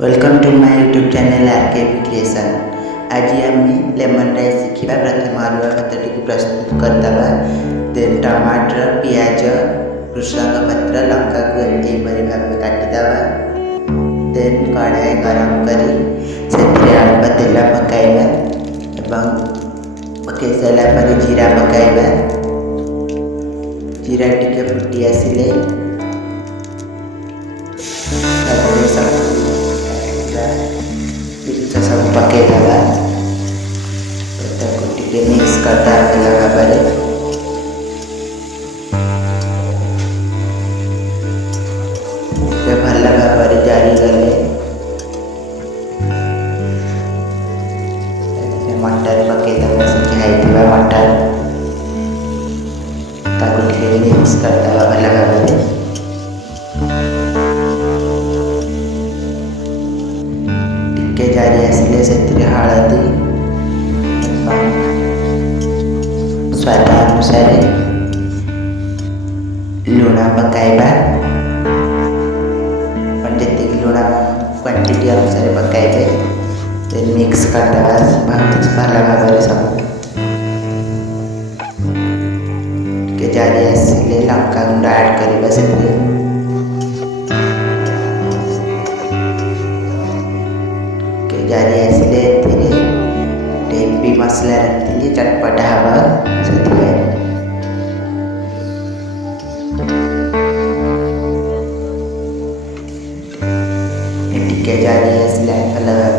Welcome to my YouTube channel RKB creation. आज आम lemon rice शिखा। प्रथम अरुआ भातटी प्रस्तुत करदे। देन टमाटर पियाज भृषंग पत्र लंका को यहीपरि भाव काटिदेवा। देन कढ़ाई गरम करी से अल्प तेल पकाइबा एवं पकई सारा जीरा पकाइबा। जीरा टिके फुटी आसिले सब पकईदेवा। मिक्स करता भाव भल भाव जारी गले मटर पकईदेवा। सिखाई मटर मिक्स करदे भल भाव। टिके जारी आसिले से हलदी स्वाद अनुसार लुण पकाइबा। जी लुण क्वांटिटी अनुसार पकाइबे। देन मिक्स करदे भल भाव सब। टिके जारी आसिले लंका गुंड ऐड करबा। से जारी आसिले टेपी मसला रखी चटपटा हम से टिके जारी आसिले भल भाव।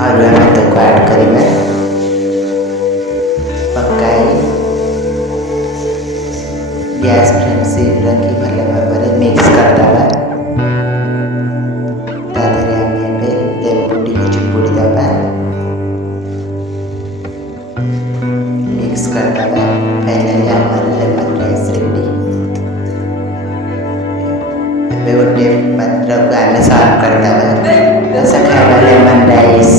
अरुआ भात को ऐड करवा। पकाई गैस फ्लेम सिम रखी भल भाव मिक्स करदे। मिक्स करदे। फाइनली आमर लेमन राइस रेडी। गोटे पात्र को आम सर्व करदे। रस खाइबा लेमन राइस।